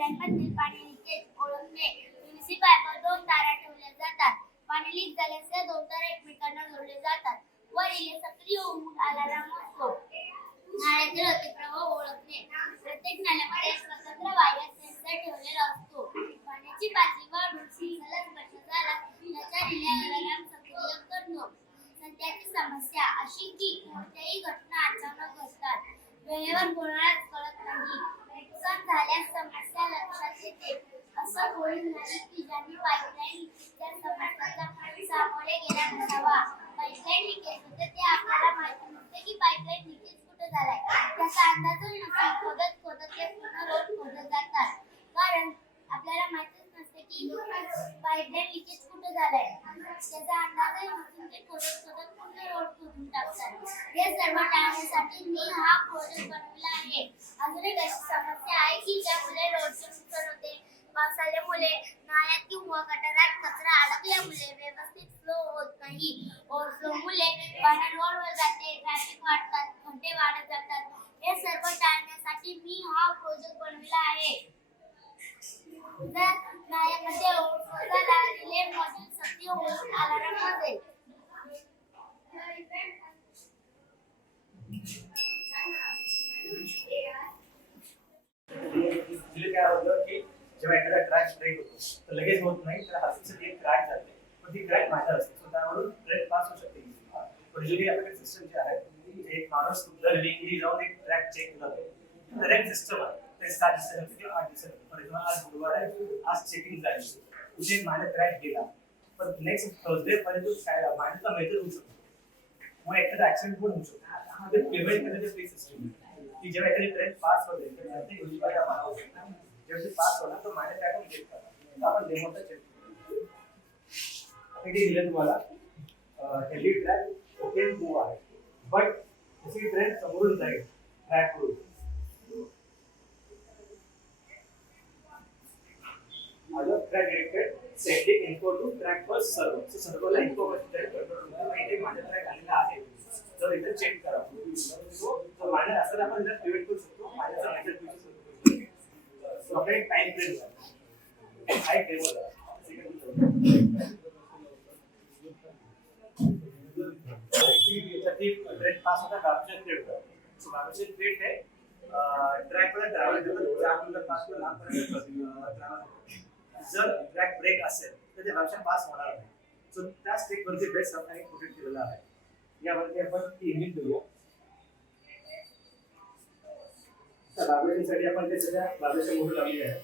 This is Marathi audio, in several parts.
पाईपलाईनमधील पाणी लिकेज ओळखणे. पीव्हीसी पाईपवर 2 तारा ठेवल्या जातात. पाणी लीक झाल्यास त्या 2 तारा एकमेकांना जोडले जातात व रिले सक्रिय होऊन अलार्म वाजतो. नाल्यातील अतिप्रवाह ओळखणे. प्रत्येक नाल्यामध्ये एक स्वतंत्र वायर सेन्सर ठेवलेला असतो. पाण्याची पातळी वाढून सिग्नल स्पष्ट झाला त्याचा रिले अलार्म सक्रिय करतो. सध्याची समस्या अशी की कोणत्याही घटना अचानक घडतात. वेळेवर कोणालाच कळत नाही. नुकसान झाल्यास समस्या लक्षात येते. असं होईल नाही की ज्यांनी पाईपलाईन लिकेजच्या समस्येला सामोरे गेला नसावा. पाईपलाईन लिकेज होते ते आपल्याला माहिती नसते की पाईपलाईन लिकेज कुठे झालाय. त्याचा अंदाजही नसतो. खोदत खोदत ते पूर्ण रोड खोदत जातात. कारण आपल्याला माहितीच नसते की पाईपलाईन लिकेज कुठे झालाय. त्याचा अंदाजही नसून ते खोदत खोदत पूर्ण रोड खोदून टाकतात. हे सर्व टाळण्यासाठी मी हा प्रोजेक्ट बनवला आहे. अजून एक अशी समस्या आहे की ज्यामुळे रोडचे नुकसान होते. पावसाळ्यामुळे नाल्यात किंवा गटारात कचरा अडकल्यामुळे व्यवस्थित फ्लो होत नाही. ओव्हरफ्लोमुळे पाणी रोडवर जाते, ट्रॅफिक वाढतात, खड्डे वाढत जातात. हे सर्व टाळण्यासाठी मी हा प्रोजेक्ट बनवला आहे. जर नाल्यामध्ये ओव्हरफ्लो झाला, रिले मॉड्यूल सक्रिय होऊन अलार्म वाजेल. काय होतं की जेव्हा एखादा क्रॅक ब्रेक होतो तर लगेच होत नाही, तर हलकीशी एक क्रॅक जाते. पण ती क्रॅक माझ्या असते, सो त्यावरून ट्रेन पास होऊ शकते. पण युजली आपल्याकडे सिस्टम जे आहे एक माणूस दरवेळी जाऊन एक ट्रॅक चेक करतो. करेक्ट सिस्टम आहे ते 7 दिवसात किंवा 8 दिवसात. फॉर एक्झाम्पल आज गुरुवार आहे, आज चेकिंग झाली, उद्या माझा क्रॅक गेला, पण नेक्स्ट थर्सडे पर्यंत काय माझा मेजर होऊ शकतो. मग एखादा ऍक्सिडेंट पण होऊ शकतो. ते प्रिव्हेंट करण्याचे फ्री सिस्टम की जेव्हा एखादी ट्रेन पास होते तेव्हा ते युजली आपण जेव्हा पास होणार तर माझ्या ट्रॅक चेक करा. आपण डेमोचा चेक करू. इथे दिलं तुम्हाला हेली ट्रॅक ओके मूव्ह आहे, बट जशी ट्रेन समोरून जाईल ट्रॅक कडून other track directed sending info to track bus server. So server ला info इथे माझा ट्रॅक आलेला आहे, तर इथे चेक करा. सो तो माझ्या असं आपण जर प्रिव्हेंट करू शकतो. माझ्याचा मेजर करू शकतो. सो आपण एक टाइम फ्रेम हाय टेबल साठी ट्रेन पास होता गाबचे ट्रेड कर. सो गाबचे ट्रेड है ट्रॅक वर ट्रॅव्हल करत 4 किलोमीटर 5 किलोमीटर लांबपर्यंत ट्रॅव्हल. जर ट्रॅक ब्रेक असेल तर ते भाषा पास होणार नाही. सो त्या स्टेप वरती बेस्ट आपण एक प्रोजेक्ट केलेला आहे. यावरती आपण ती इमेज देऊया. तर लायब्ररीसाठी आपण ते सगळ्या लायब्ररीचे मोड लावले आहे.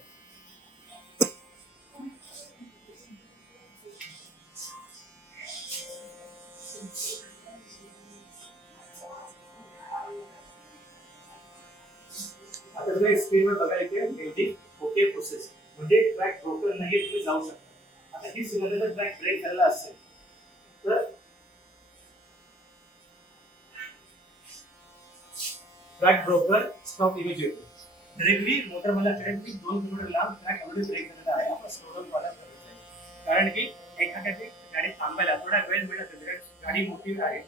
आता तुम्ही स्क्रीनवर बघायला की ओके प्रोसेस म्हणजे ट्रॅक ब्रोकन नाही, तुम्ही जाऊ शकता. आता ही सिग्नल ट्रॅक ब्रेक झालेला असेल तर track broker stop immediately. Directly motor मला कळेल की 2 किलोमीटर लांब ट्रॅक ऑलरेडी ब्रेक झालेला आहे, आपण स्लो डाऊन करायला पाहिजे. कारण की एखाद्या गाडी थांबायला थोडा वेळ मिळत आहे. गाडी मोठी आहे,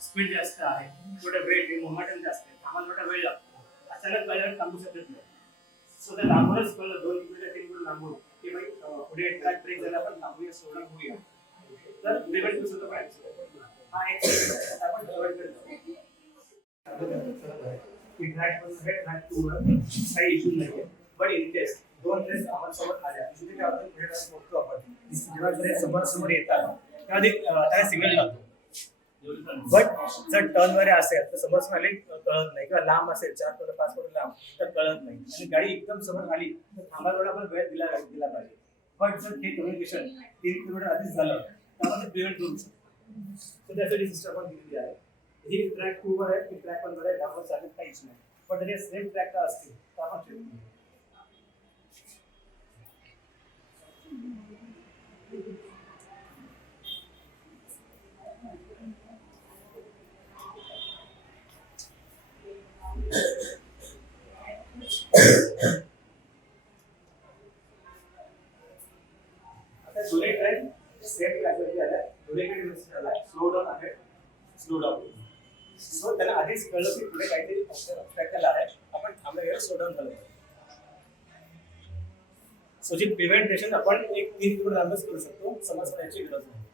स्पीड जास्त आहे, थोडा वेळ मोमेंटम जास्त आहे, थांबायला थोडा वेळ लागतो. अचानक गाडी थांबू शकत नाही. सो त्या लांबूनच कळलं 2 किलोमीटर 3 किलोमीटर लांबून की भाई पुढे ट्रॅक ब्रेक झाला, आपण थांबूया, स्लो डाऊन होऊया. तर प्रिव्हेंट करू शकतो. हा एक आपण प्रिव्हेंट करतो. की ट्रॅक वर ट्रॅक 2 वर काही इश्यू नाहीये. बट इन केस 2 ट्रेन समोर आल्या, इथे काय होतं पुढे ट्रॅक बघतो आपण. जेव्हा ट्रेन समोर येतात तेव्हा त्याला सिग्नल लागतो. बट जर टर्न वर असेल तर समोर आली कळत नाही, किंवा लांब असेल 4 किलोमीटर 5 किलोमीटर लांब तर कळत नाही, आणि गाडी एकदम समोर आली तर थांबायला आपण वेळ दिला पाहिजे. बट जर हे कम्युनिकेशन 3 किलोमीटर आधीच झालं तर आपण प्रिव्हेंट करू शकतो. तर त्यासाठी सिस्टम आपण दिलेली आहे. ही ट्रॅक 2 वर आहे, की ट्रॅक 1 वर आहे, डाऊन चालेल, काहीच नाही. पण जर सेम ट्रॅक असतील तर आपण चेक करू. आता दोन्ही ट्रेन सेम ट्रॅकवरती आल्या, दोन्हीकडे मेसेज आला स्लो डाऊन आहे, स्लो डाऊन. सो त्यांना आधीच कळलं की पुढे काहीतरी ऑब्स्टॅकल आहे, आपण थांबलं, स्लो डाऊन झालं. सो जी प्रिव्हेंटेशन आपण एक 3 किलोमीटर लांबच करू शकतो, समज याची गरज नाही.